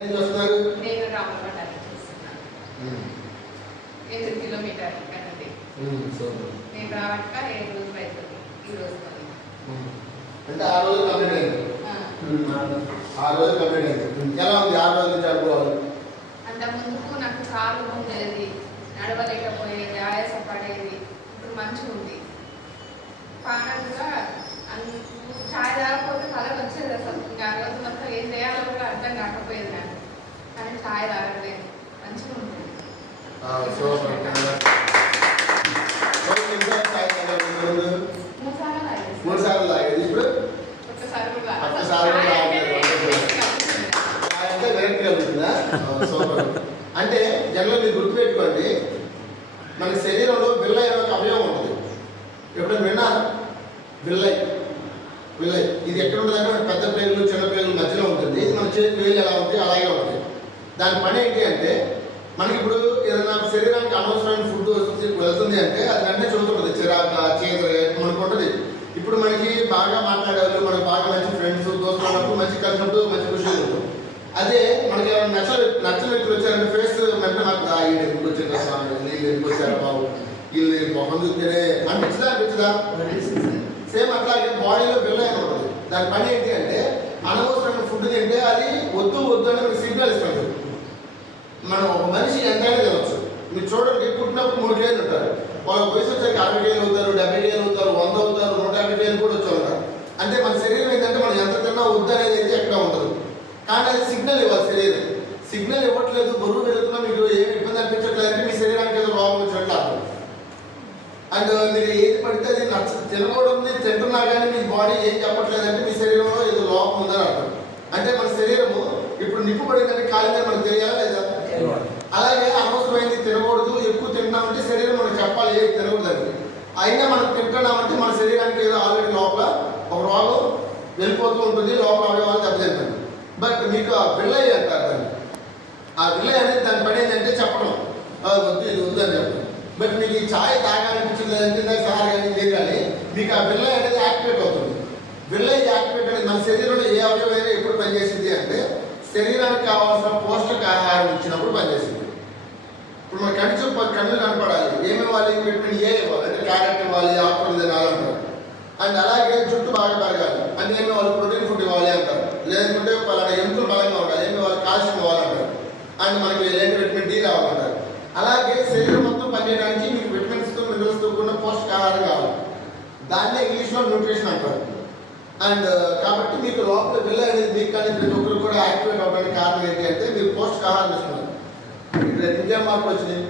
నేను రామపట్నం చూస్తున్నాను. 8 కిలోమీటర్ కదండి. నేను రావట్క 7 రోజులు అవుతుంది ఈ రోజు. అంటే 6 రోజులు కంప్లీట్ అయింది. 6 రోజులు కంప్లీట్ అయింది. ఎలా ఉంది 6 రోజుల నుంచి అనుభవాలు? అంత ముందుకు నాకు కాలు ఉండేది, నడవలేకపోయేది, ఆయాస పడేది. ఇప్పుడు మంచిగా ఉంది. పానంగా ఛాయ్ తాగకపోతే కలర్ వచ్చేది అసలు. ఇంకా ఆ రోజు మొత్తం ఏం చేయాలో కూడా అర్థం కాకపోయేది నాకు. కానీ ఛాయ్ తాగట్లేదు, మంచిగా ఉంటుంది. మూడు సార్లు తాగేది. ఇప్పుడు అంటే వెనక్కి వెళ్తుందా? అంటే జనరల్ మీరు గుర్తుపెట్టుకోండి, మన శరీరంలో బిల్లై అనే ఒక అవయవం ఉంటుంది. ఎప్పుడైనా విన్నారా? బిల్లై ఇది ఎక్కడ ఉంటుందంటే మన పెద్ద ప్లేగులు చిన్న ప్లేగుల మధ్యలో ఉంటుంది. ఇది మన చేతి వేలు ఎలా ఉంటుంది అలాగే ఉంటుంది. దాని పని ఏంటి అంటే మనకి ఇప్పుడు ఏదైనా శరీరానికి అనవసరమైన ఫుడ్ వెళ్తుంది అంటే అది వెంటనే చూస్తుంటుంది. చిరాక చీకర మనకు ఉంటుంది. ఇప్పుడు మనకి బాగా మాట్లాడేవాళ్ళు, మనకి బాగా మంచి ఫ్రెండ్స్ దోస్తులు ఉన్నప్పుడు మంచి కలిసినప్పుడు మంచి ఖుషి ఉంటుంది. అదే మనకి ఎవరైనా నచ్చని వ్యక్తులు వచ్చారంటే ఫేస్ వెంటనే నాకు వీళ్ళు ఎందుకు వచ్చారు స్వామి, వీళ్ళు ఎందుకు వచ్చారు బాబు, వీళ్ళు మొహం చూస్తేనే అనిపించదా? సేమ్ అట్లాగే బాడీలో బిల్ల అని ఉంటుంది. దాని పని ఏంటి అంటే అనవసరమైన ఫుడ్ తింటే అది వద్దు అని మనకి సిగ్నల్ ఇస్తుంది. మనం ఒక మనిషి ఎంతైనా తినవచ్చు. మీరు చూడండి, పుట్టినప్పుడు 3 కేజీలు ఉంటారు, వాళ్ళ వయసు వచ్చాక 60 కేజీలు అవుతారు, 70 కేజీలు అవుతారు, 100 అవుతారు, 150 కేజీలు కూడా వచ్చి ఉంటారు. అంటే మన శరీరం ఏంటంటే మనం ఎంత తిన్నా వద్దు అనేది అయితే ఎక్కడ ఉండదు. కానీ అది సిగ్నల్ ఇవ్వాలి. శరీరం సిగ్నల్ ఇవ్వట్లేదు, బరువు పెరుగుతున్నా మీకు ఏమి ఇబ్బంది అనిపించట్లేదు అంటే మీ శరీరానికి ఏదో రోగం వచ్చినట్లు అర్థం. అండ్ మీరు ఏది పడితే అది తినకూడదు తింటున్నా కానీ మీ బాడీ ఏం చెప్పట్లేదంటే మీ శరీరంలో ఏదో లోపం ఉందని అర్థం. అంటే మన శరీరము ఇప్పుడు నిప్పు పడిందంటే కాలిందని మనకు తెలియాలా లేదా? అలాగే అనవసరమైంది తినకూడదు, ఎక్కువ తింటున్నామంటే శరీరం మనకు చెప్పాలి ఏది తినకూడదని. అయినా మనం తింటున్నామంటే మన శరీరానికి ఏదో ఆల్రెడీ లోపల ఒక రోగం వెళ్ళిపోతూ ఉంటుంది, లోపల అవయవాలు దెబ్బతింటుంది. బట్ మీకు ఆ విల్లై అంటారు దాన్ని. ఆ విల్లై అనేది దాని పని ఏంటంటే చెప్పడం వద్దు ఇది వద్దు అని చెప్పడం. బట్ మీకు ఈ ఛాయ్ తాగాలనిపించింది లేదంటే సార్ కానీ తీరాలి, మీకు ఆ విల్లై అనేది యాక్టివేట్ అవుతుంది. విల్లై యాక్టివేట్ అనేది మన శరీరంలో ఏ అవయవైనా ఎప్పుడు పనిచేసింది అంటే శరీరానికి కావాల్సిన పోషకాహారం ఇచ్చినప్పుడు పనిచేసింది. ఇప్పుడు మన కళ్ళు కనపడాలి, ఏమి ఇవ్వాలి? విటమిన్ ఏ ఇవ్వాలి, అంటే క్యారెట్ ఇవ్వాలి, ఆకుకూరలు తినాలంటారు. అండ్ అలాగే జుట్టు బాగా పెరగాలి అంటే ఏమి ఇవ్వాలి? ప్రోటీన్ ఫుడ్ ఇవ్వాలి అంటారు. లేదంటే పలానా ఎముకలు బలంగా ఉండాలి, ఏమి ఇవ్వాలి? కాల్షియం ఇవ్వాలంటారు. అండ్ మనకి ఏంటి విటమిన్ డి రావాలంటారు. అలాగే శరీరం మొత్తం పనిచేయడానికి మీకు విటమిన్స్తో మినరల్స్తో కూడిన పోషకాహారం కావాలి. దాన్నే ఇంగ్లీష్లో న్యూట్రిషన్ అంటారు. అండ్ కాబట్టి మీకు లోపల బిల్ల అనేది మీకు కానీ ప్రతి ఒక్కరు కూడా యాక్టివేట్ అవ్వడానికి కారణం ఏంటి అంటే మీరు పోషకాహారం ఇస్తున్నారు. ఇప్పుడు ఇంకేం మార్పులు వచ్చినాయి?